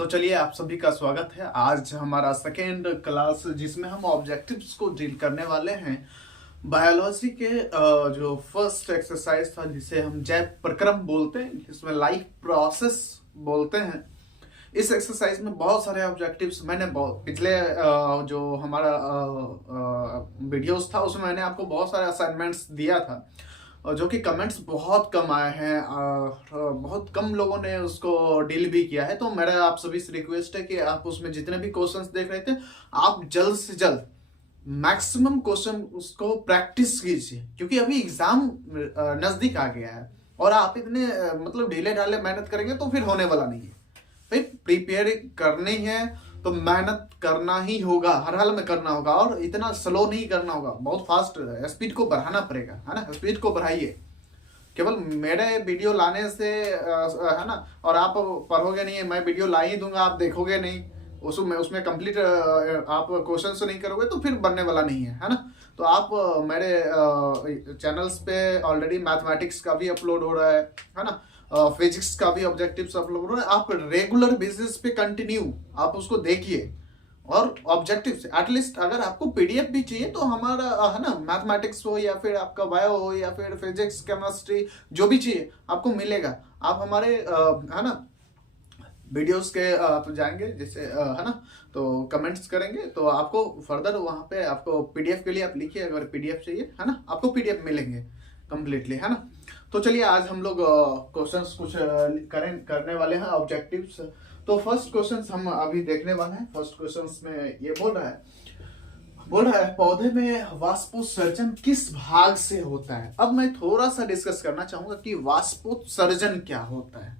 तो चलिए आप सभी का स्वागत है। आज हमारा सेकेंड क्लास जिसमें हम ऑब्जेक्टिव्स को डील करने वाले हैं। बायोलॉजी के जो फर्स्ट एक्सरसाइज था जिसे हम जैव प्रक्रम बोलते हैं, जिसमें लाइफ प्रोसेस बोलते हैं। इस एक्सरसाइज में बहुत सारे ऑब्जेक्टिव्स मैंने पिछले जो हमारा वीडियोस था उसमें मैंने आपको बहुत सारे असाइनमेंट्स दिया था, जो कि कमेंट्स बहुत कम आए हैं और बहुत कम लोगों ने उसको डील भी किया है। तो मेरा आप सभी से रिक्वेस्ट है कि आप उसमें जितने भी क्वेश्चंस देख रहे थे, आप जल्द से जल्द मैक्सिमम क्वेश्चन उसको प्रैक्टिस कीजिए, क्योंकि अभी एग्जाम नजदीक आ गया है और आप इतने मतलब ढीले ढाले मेहनत करेंगे तो फिर होने वाला नहीं है। भाई प्रिपेयर करनी है तो मेहनत करना ही होगा, हर हाल में करना होगा और इतना स्लो नहीं करना होगा, बहुत फास्ट स्पीड को बढ़ाना पड़ेगा, है ना। स्पीड को बढ़ाइए, केवल मेरे वीडियो लाने से है ना, और आप पढ़ोगे नहीं, मैं वीडियो ला ही दूंगा आप देखोगे नहीं, उसमें कंप्लीट आप क्वेश्चन से नहीं करोगे तो फिर बनने वाला नहीं है ना। तो आप मेरे चैनल्स पे ऑलरेडी मैथमेटिक्स का भी अपलोड हो रहा है ना, फिजिक्स का भी ऑब्जेक्टिव्स अपलोड हो रहा है। आप रेगुलर बेसिस पे कंटिन्यू आप उसको देखिए और ऑब्जेक्टिव्स एटलीस्ट अगर आपको पीडीएफ भी चाहिए तो हमारा है ना, मैथमेटिक्स हो या फिर आपका बायो हो या फिर फिजिक्स केमिस्ट्री जो भी चाहिए आपको मिलेगा। आप हमारे है ना वीडियोस के आप जाएंगे जैसे है ना, तो कमेंट्स करेंगे तो आपको फर्दर वहां पे आपको पीडीएफ के लिए आप लिखिए, अगर पीडीएफ चाहिए है ना, आपको पीडीएफ मिलेंगे कंप्लीटली, है ना। तो चलिए आज हम लोग क्वेश्चंस कुछ करने वाले हैं ऑब्जेक्टिव्स। तो फर्स्ट क्वेश्चंस हम अभी देखने वाले हैं। फर्स्ट क्वेश्चंस में ये बोल रहा है पौधे में वाष्पोत्सर्जन किस भाग से होता है। अब मैं थोड़ा सा डिस्कस करना चाहूंगा कि वाष्पोत्सर्जन क्या होता है।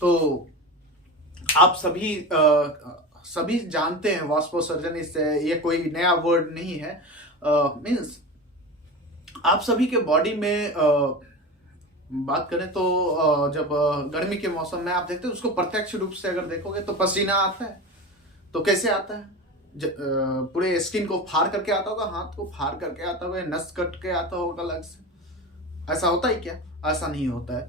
तो आप सभी जानते हैं वाष्पोत्सर्जन, इससे ये कोई नया वर्ड नहीं है। मींस आप सभी के बॉडी में बात करें तो जब गर्मी के मौसम में आप देखते हैं उसको प्रत्यक्ष रूप से अगर देखोगे तो पसीना आता है। तो कैसे आता है? पूरे स्किन को फाड़ करके आता होगा, हाथ को फाड़ करके आता होगा, नस कट के आता होगा अलग से। ऐसा होता है क्या? ऐसा नहीं होता है।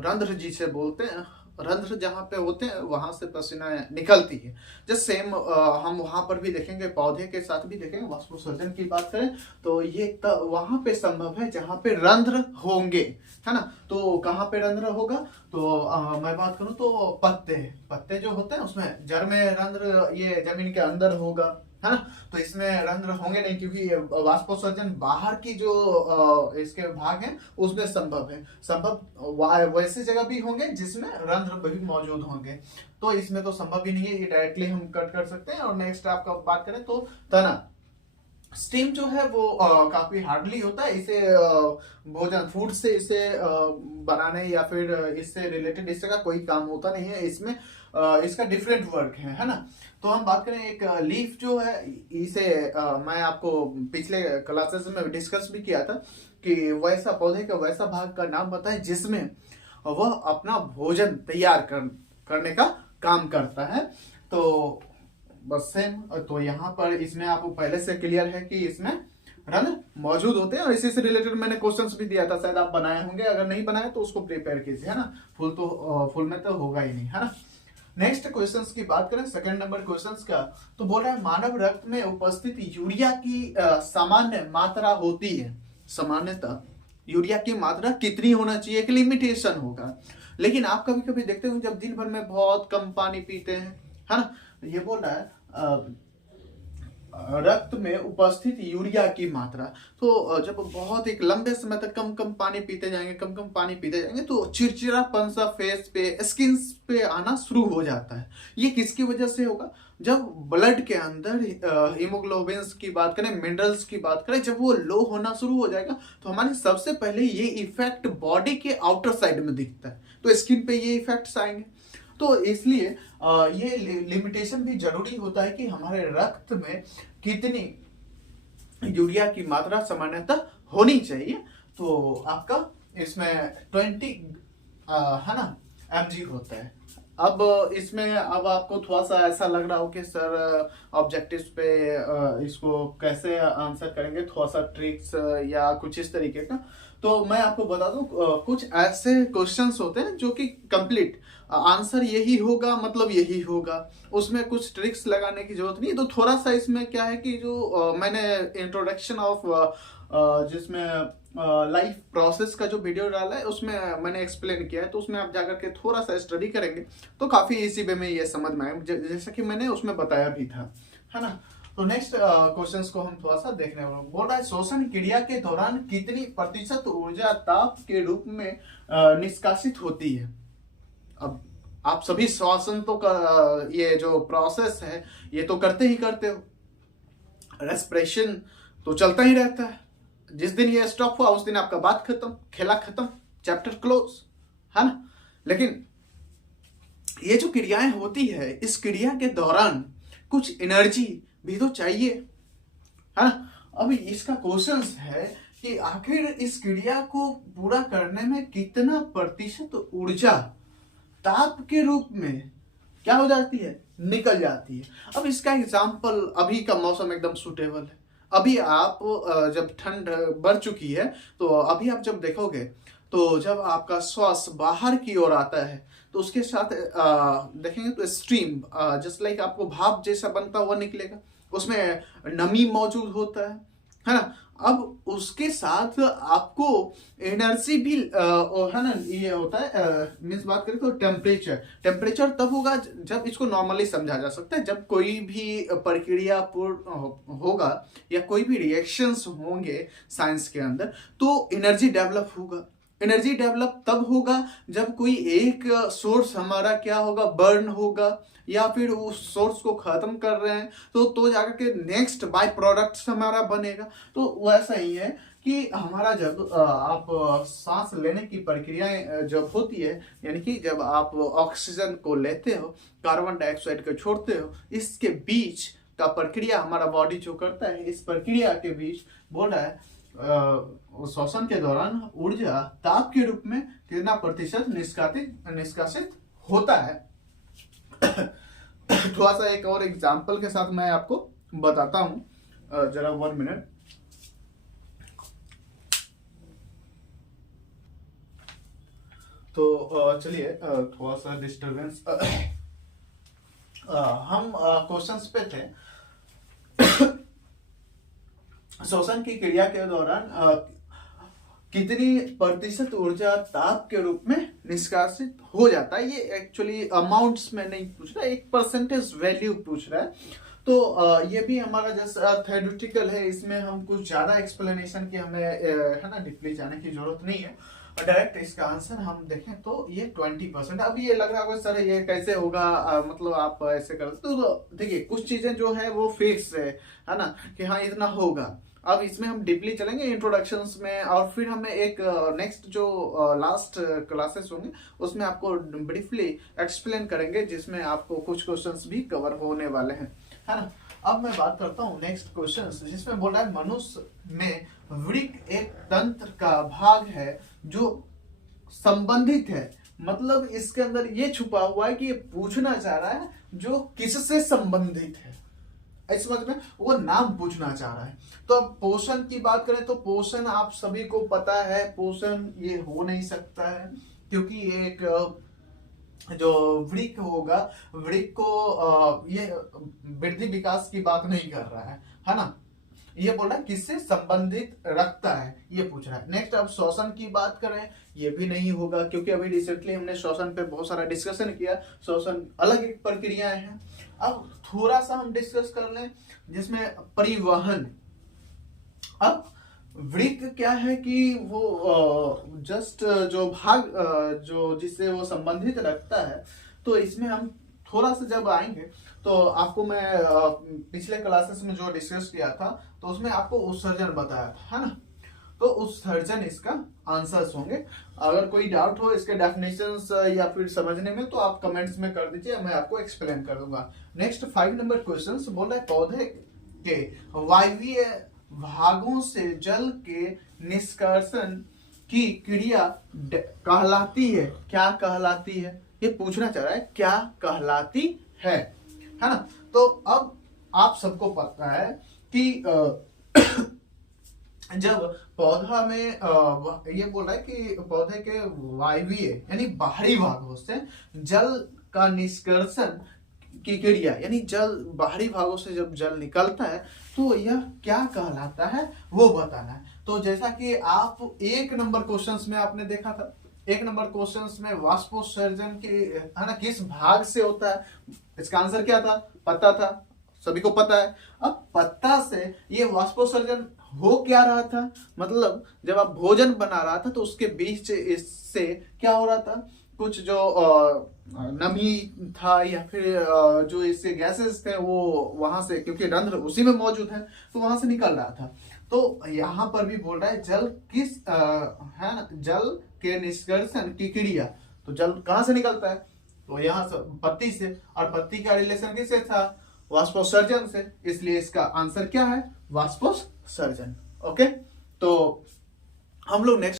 रंध्र जिसे बोलते हैं, रंध्र जहाँ पे होते हैं वहां से पसीना निकलती है। जस्ट सेम हम वहां पर भी देखेंगे, पौधे के साथ भी देखेंगे। वाष्पोत्सर्जन की बात करें तो ये वहां पे संभव है जहां पे रंध्र होंगे, है ना। तो कहाँ पे रंध्र होगा? तो मैं बात करूं तो पत्ते जो होते हैं उसमें जड़ में रंध्र ये जमीन के अंदर होगा, है ना। तो इसमें रंध्र होंगे नहीं, क्योंकि वाष्पोत्सर्जन बाहर की जो इसके भाग हैं उसमें संभव वैसे जगह भी होंगे जिसमें रंध्र भी मौजूद होंगे। तो इसमें तो संभव ही नहीं है, ये डायरेक्टली हम कट कर सकते हैं। और नेक्स्ट आपका बात करें तो तना स्टीम जो है वो काफी हार्डली होता है। इसे भोजन फूड से इसे बनाने या फिर इससे रिलेटेड इससे का कोई काम होता नहीं है। इसमें इसका डिफरेंट वर्क है ना। तो हम बात करें एक लीफ जो है, इसे मैं आपको पिछले क्लासेस में डिस्कस भी किया था कि वैसा पौधे का वैसा भाग का नाम बताए जिसमें वह अपना भोजन तैयार करने का काम करता है। तो बस सेम, तो यहाँ पर इसमें आपको पहले से क्लियर है कि इसमें रंध्र मौजूद होते हैं। और इसी से रिलेटेड मैंने क्वेश्चंस भी दिया था, शायद आप बनाए होंगे, अगर नहीं बनाए तो उसको प्रिपेयर कीजिए, है ना। फुल में तो होगा ही नहीं, है ना। नेक्स्ट क्वेश्चंस की बात करें, सेकंड नंबर क्वेश्चंस का, तो बोल रहा है मानव रक्त में उपस्थित यूरिया की सामान्य मात्रा होती है। सामान्यतः यूरिया की मात्रा कितनी होना चाहिए, एक लिमिटेशन होगा। लेकिन आप कभी कभी देखते हो जब दिन भर में बहुत कम पानी पीते हैं, है ना। ये बोल रहा है रक्त में उपस्थित यूरिया की मात्रा। तो जब बहुत एक लंबे समय तक कम पानी पीते जाएंगे तो चिड़चिड़ापन सा फेस पे, स्किन पे आना शुरू हो जाता है। ये किसकी वजह से होगा? जब ब्लड के अंदर हीमोग्लोबिन की बात करें, मिनरल्स की बात करें, जब वो लो होना शुरू हो जाएगा तो हमारे सबसे पहले ये इफेक्ट बॉडी के आउटर साइड में दिखता है, तो स्किन पे ये इफेक्ट्स आएंगे। तो इसलिए ये लिमिटेशन भी जरूरी होता है कि हमारे रक्त में कितनी यूरिया की मात्रा सामान्यतः होनी चाहिए। तो आपका इसमें 20 है ना mg होता है। अब इसमें अब आपको थोड़ा सा ऐसा लग रहा हो कि सर ऑब्जेक्टिव्स पे इसको कैसे आंसर करेंगे, थोड़ा सा ट्रिक्स या कुछ इस तरीके का। तो मैं आपको बता दूं कुछ ऐसे क्वेश्चंस होते हैं जो कि कंप्लीट आंसर यही होगा, मतलब यही होगा, उसमें कुछ ट्रिक्स लगाने की जरूरत नहीं। तो थोड़ा सा इसमें क्या है कि जो मैंने इंट्रोडक्शन ऑफ जिसमें लाइफ प्रोसेस का जो वीडियो डाला है उसमें मैंने एक्सप्लेन किया है, तो उसमें आप जाकर के थोड़ा सा स्टडी करेंगे तो काफी इजी वे में ये समझ में आए, जैसा कि मैंने उसमें बताया भी था, है ना। तो नेक्स्ट क्वेश्चंस को हम थोड़ा सा देखने वाले बोल रहा है, श्वसन क्रिया के दौरान कितनी प्रतिशत ऊर्जा ताप के रूप में निष्कासित होती है। अब आप सभी श्वसन तो ये जो प्रोसेस है ये तो करते ही करते हो, रेस्पिरेशन तो चलता ही रहता है। जिस दिन ये स्टॉप हुआ उस दिन आपका बात खत्म, खेला खत्म, चैप्टर क्लोज, है ना। लेकिन ये जो क्रियाएं होती है, इस क्रिया के दौरान कुछ एनर्जी भी तो चाहिए, है ना। अभी इसका क्वेश्चन है कि आखिर इस क्रिया को पूरा करने में कितना प्रतिशत ऊर्जा ताप के रूप में क्या हो जाती है, निकल जाती है। अब इसका एग्जाम्पल, अभी का मौसम एकदम सुटेबल है। अभी आप जब ठंड बढ़ चुकी है तो अभी आप जब देखोगे तो जब आपका श्वास बाहर की ओर आता है तो उसके साथ देखेंगे तो स्ट्रीम जस्ट लाइक आपको भाप जैसा बनता हुआ निकलेगा, उसमें नमी मौजूद होता है ना। अब उसके साथ आपको एनर्जी भी है ना, ये होता है मीन्स बात करें तो टेम्परेचर तब होगा जब इसको नॉर्मली समझा जा सकता है, जब कोई भी प्रक्रिया पूर्ण होगा या कोई भी रिएक्शंस होंगे साइंस के अंदर तो एनर्जी डेवलप होगा। एनर्जी डेवलप तब होगा जब कोई एक सोर्स हमारा क्या होगा, बर्न होगा, या फिर उस सोर्स को खत्म कर रहे हैं तो जाकर के नेक्स्ट बाय प्रोडक्ट्स हमारा बनेगा। तो वैसा ही है कि हमारा जब आप सांस लेने की प्रक्रियाएं जब होती है, यानी कि जब आप ऑक्सीजन को लेते हो, कार्बन डाइऑक्साइड को छोड़ते हो, इसके बीच का प्रक्रिया हमारा बॉडी जो करता है, इस प्रक्रिया के बीच बोल रहा है श्वसन के दौरान ऊर्जा ताप के रूप में कितना प्रतिशत निष्कासित होता है। थोड़ा सा एक और एग्जांपल के साथ मैं आपको बताता हूं, जरा 1 मिनट। तो चलिए थोड़ा सा डिस्टरबेंस, हम क्वेश्चंस पे थे। श्वसन की क्रिया के दौरान कितनी प्रतिशत ऊर्जा ताप के रूप में निष्कासित हो जाता है। ये एक्चुअली अमाउंट्स में नहीं पूछ रहा है, एक परसेंटेज वैल्यू पूछ रहा है। तो ये भी हमारा जैसा थ्योरेटिकल है, इसमें हम कुछ ज्यादा एक्सप्लेनेशन की हमें है ना डीपली जाने की जरूरत नहीं है। डायरेक्ट इसका आंसर हम देखें तो ये 20%। अब ये लग रहा होगा सर ये कैसे होगा, मतलब आप ऐसे कर तो देखिए कुछ चीजें जो है वो फिक्स है ना, कि हाँ इतना होगा। अब इसमें हम डीपली चलेंगे इंट्रोडक्शंस में, और फिर हमें एक नेक्स्ट जो लास्ट क्लासेस होंगे उसमें आपको ब्रीफली एक्सप्लेन करेंगे, जिसमें आपको कुछ क्वेश्चंस भी कवर होने वाले हैं, है ना। अब मैं बात करता हूँ नेक्स्ट क्वेश्चंस, जिसमें बोला है मनुष्य में वृक्क एक तंत्र का भाग है जो संबंधित है। मतलब इसके अंदर ये छुपा हुआ है कि ये पूछना चाह रहा है जो किससे संबंधित है, इस समझ में वो नाम पूछना चाह रहा है। तो अब पोषण की बात करें तो पोषण आप सभी को पता है, पोषण ये हो नहीं सकता है, क्योंकि एक जो वृक्क होगा, वृक्क को ये वृद्धि विकास की बात नहीं कर रहा है ना। ये बोल रहा है किससे संबंधित रखता है, ये पूछ रहा है। नेक्स्ट अब श्वसन की बात करें, ये भी नहीं होगा, क्योंकि अभी रिसेंटली हमने श्वसन पे बहुत सारा डिस्कशन किया। श्वसन अलग एक प्रक्रियाएं हैं। अब थोड़ा सा हम डिस्कस कर लें जिसमें परिवहन। अब वृक्क क्या है कि वो जस्ट जो भाग जो जिससे वो संबंधित रखता है, तो इसमें हम थोड़ा सा जब आएंगे तो आपको मैं पिछले क्लासेस में जो डिस्कस किया था तो उसमें आपको उत्सर्जन बताया था, है ना। तो उत्सर्जन इसका आंसर्स होंगे। अगर कोई डाउट हो इसके डेफिनेशंस या फिर समझने में तो आप कमेंट्स में कर दीजिए, मैं आपको एक्सप्लेन कर दूंगा। नेक्स्ट 5 नंबर क्वेश्चन बोल रहा है पौधे के वायवीय भागों से जल के निष्कर्षण की क्रिया कहलाती है, क्या कहलाती है, ये पूछना चाह रहा है, क्या कहलाती है ना। तो अब आप सबको पता है कि जब पौधा में ये बोल रहा है कि पौधे के वायवीय यानी बाहरी भागों से जल का निष्कर्षण की क्रिया, यानी जल बाहरी भागों से जब जल निकलता है तो यह क्या कहलाता है वो बताना है। तो जैसा कि आप 1 नंबर क्वेश्चंस में आपने देखा था, 1 नंबर क्वेश्चंस में वाष्पोत्सर्जन के है ना किस भाग से होता है, इसका आंसर क्या था, पता था, सभी को पता है। अब पत्ता से ये वाष्पोत्सर्जन हो क्या रहा था, मतलब जब आप भोजन बना रहा था तो उसके बीच इससे क्या हो रहा था, कुछ जो नमी था या फिर जो इससे गैसेस थे वो वहां से, क्योंकि रंध्र उसी में मौजूद है तो वहां से निकल रहा था। तो यहाँ पर भी बोल रहा है जल किस है ना, जल के निष्कर्षण की क्रिया, तो जल कहाँ से निकलता है, तो यहाँ से पत्ती से, और पत्ती का रिलेशन किससे था, वाष्पोत्सर्जन से, इसलिए इसका आंसर क्या है, वाष्पोत्सर्जन। ओके, तो हम लोग नेक्स्ट